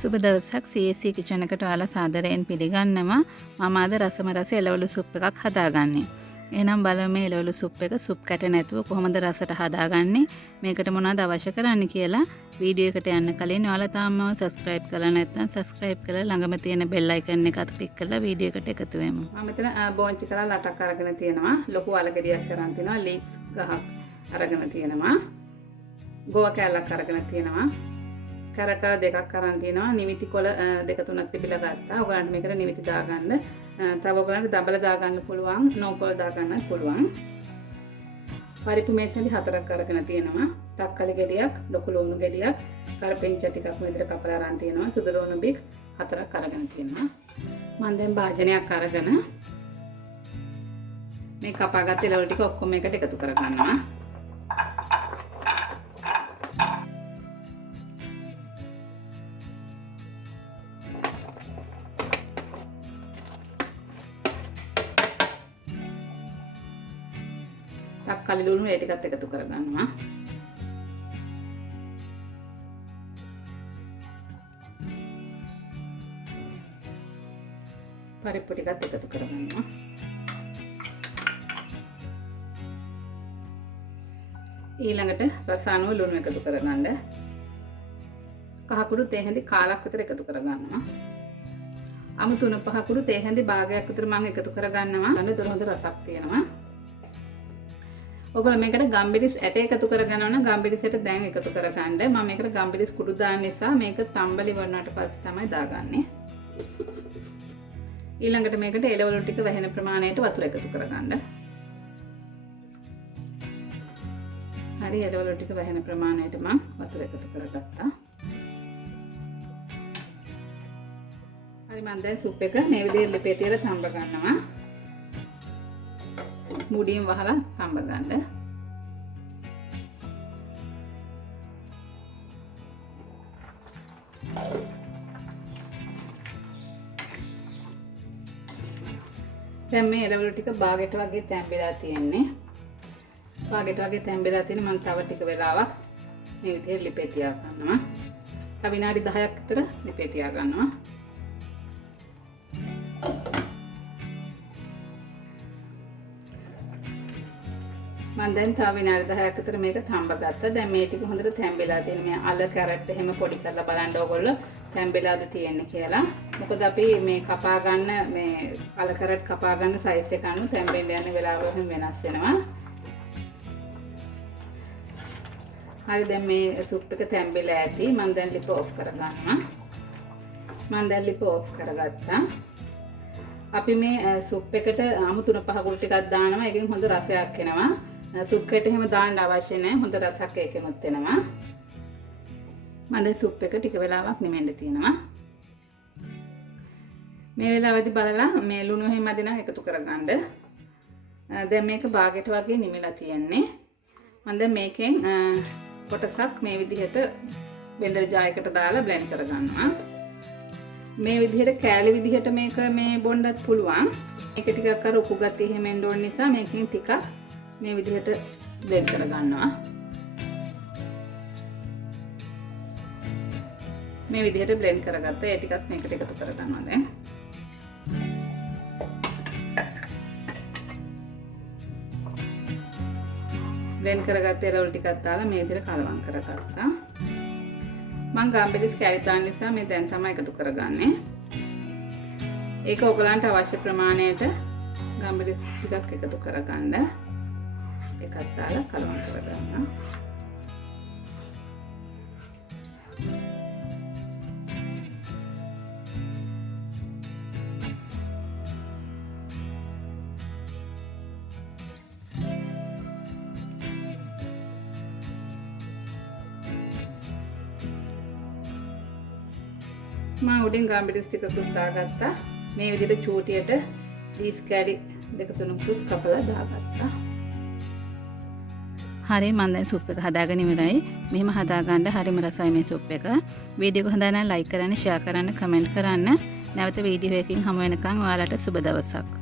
සුබ දවසක් CSC kitchen එකට ඔයාලා සාදරයෙන් පිළිගන්නවා. මම අද රසම රස එළවලු සුප් එකක් හදාගන්නේ. එහෙනම් බලමු මේ එළවලු සුප් එක සුප් කැට නැතුව කොහොමද රසට හදාගන්නේ. මේකට මොනවද අවශ්‍ය කරන්නේ කියලා වීඩියෝ එකට යන්න කලින් ඔයාලා තාම subscribe කරලා නැත්නම් subscribe කරලා ළඟම තියෙන bell icon එකත් click කරලා වීඩියෝ එකට එකතු වෙමු. මම මෙතන බෝන්චි කරලා ලටක් අරගෙන තියෙනවා. ලොකු අලගෙඩියක් කරන් තියෙනවා. leeks ගහක් අරගෙන තියෙනවා. ගෝවා කෑල්ලක් අරගෙන තියෙනවා. කැරට් දෙකක් අරන් තියෙනවා. නිමිති කොළ දෙක තුනක් තිබිලා ගත්තා. ඔයගලන්ට මේකට නිමිති දාගන්න. තව ඔයගලන්ට දබල දාගන්න පුළුවන්. නෝකොල් දාගන්නත් පුළුවන්. පරිප්පු මේසෙන්දි 4ක් අරගෙන තියෙනවා. තක්කලි ගෙඩියක්, ලොකු ලුණු ගෙඩියක්, කරපිංචා ටිකක් මෙතන කපලා අරන් තියෙනවා. සුදු ලුණු බික් 4ක් අරගෙන තියෙනවා. මම දැන් භාජනයක් අරගෙන මේ කපාගත්ත එළවලු ටික ඔක්කොම එකට එකතු කරගන්නවා. තක්කලි ලුණු ඒ ටිකත් එකතු කරගන්නවා. පරිප්පු ටිකත් එකතු කරගන්නවා. ඊළඟට රස අනුව ලුණු එකතු කරගන්න. කහ කුඩු තේ හැඳි කාලක් විතර එකතු කරගන්නවා. අමු 3-5 කුඩු තේ හැඳි භාගයක් විතර මම එකතු කරගන්නවා. ගන්න දොර හොඳ රසක් තියෙනවා. ඔයගොල්ලෝ මේකට ගම්බිරිස් ඇට එකතු කරගන්නවා නම් ගම්බිරිස් ඇට දැන් එකතු කරගන්න. මම මේකට ගම්බිරිස් කුඩු දාන්න නිසා මේක තම්බලි වුණාට පස්සේ තමයි දාගන්නේ. ඊළඟට මේකට එළවලු ටික වැහෙන ප්‍රමාණයට වතුර එකතු කරගන්න. හරි එළවලු ටික වැහෙන ප්‍රමාණයට මම වතුර එකතු කරගත්තා. හරි මම දැන් සුප් එක මේ විදිහට ලිපේ තියලා තම්බ ගන්නවා. මුඩියෙන් වහලා තම්බ ගන්න. දැන් මේ එළවලු ටික බාගෙට වගේ තැම්බෙලා තියෙන්නේ. බාගෙට වගේ තැම්බෙලා තියෙන මම තව ටික වෙලාවක් මේ විදිහට ලිපේ තියා ගන්නවා. තව විනාඩි 10ක් විතර ලිපේ තියා ගන්නවා. මම දැන් තව විනාඩි 10ක් විතර මේක තම්බ ගත්තා. දැන් මේ ටික හොඳට තැම්බෙලා තියෙන මේ අල කැරට් එහෙම පොඩි කරලා බලන්න ඕගොල්ලෝ තැම්බෙලාද තියෙන්නේ කියලා. මොකද අපි මේ කපා ගන්න මේ අල කැරට් කපා ගන්න සයිස් එක අනුව තැම්බෙන්න යන වෙලාව වෙනස් වෙනවා. හරි දැන් මේ සුප් එක තැම්බෙලා ඇති. මම දැන් ලිප ඔෆ් කරගන්නවා. මම දැන් ලිප ඔෆ් කරගත්තා. අපි මේ සුප් එකට අමු 3-5 කුඩු ටිකක් දානවා. ඒකෙන් හොඳ රසයක් එනවා. සුප් එකට එහෙම දාන්න අවශ්‍ය නැහැ. හොඳ රසක් ඒකෙමුත් එනවා. මම දැන් සුප් එක ටික වෙලාවක් නිමෙන්න තියෙනවා. මේ වෙලාවදී බලලා මේ ලුණු එහෙම මදි නම් එකතු කරගන්න. දැන් මේක බාගෙට වගේ නිමිලා තියෙන්නේ. මම දැන් මේකෙන් කොටසක් මේ විදිහට බෙන්ඩර් ජායකට දාලා බ්ලෙන්ඩ් කරගන්නවා. මේ විදිහට කෑලි විදිහට මේක මේ බොණ්ඩත් පුළුවන්. මේක ටිකක් අර උකු ගතිය එහෙම එන්න ඕන නිසා මේකෙන් ටිකක් මේ විදිහට බ්ලෙන්ඩ් කරගන්නවා. මේ විදිහට බ්ලෙන්ඩ් කරගත්තා. ඒ ටිකත් මේකට එකතු කරගන්නවා දැන්. බ්ලෙන්ඩ් කරගත්ත එළවලු ටිකක් දාලා මේ විදිහට කලවම් කරගත්තා. මම ගම්බිරිස් කැරට් දාන්න නිසා මේ දැන් තමයි එකතු කරගන්නේ. ඒක ඔයගලන්ට අවශ්‍ය ප්‍රමාණයට ගම්බිරිස් ටිකක් එකතු කරගන්න. එකක් දාලා කලවම් කරගන්න. මම උඩින් ගම්බිරිස් ටිකකුත් දාගත්තා. මේ විදිහට චූටියට ලීස් කැලි 2-3කුත් කපලා දාගත්තා. හරි මම දැන් සුප් එක හදාගෙන ඉවරයි. මෙහෙම හදාගන්න හරිම රසයි මේ සුප් එක. වීඩියෝ එක හොඳ නම් ලයික් කරන්න, ෂෙයා කරන්න, කමෙන්ට් කරන්න. නැවත වීඩියෝ එකකින් හමු වෙනකන් ඔයාලට සුබ දවසක්.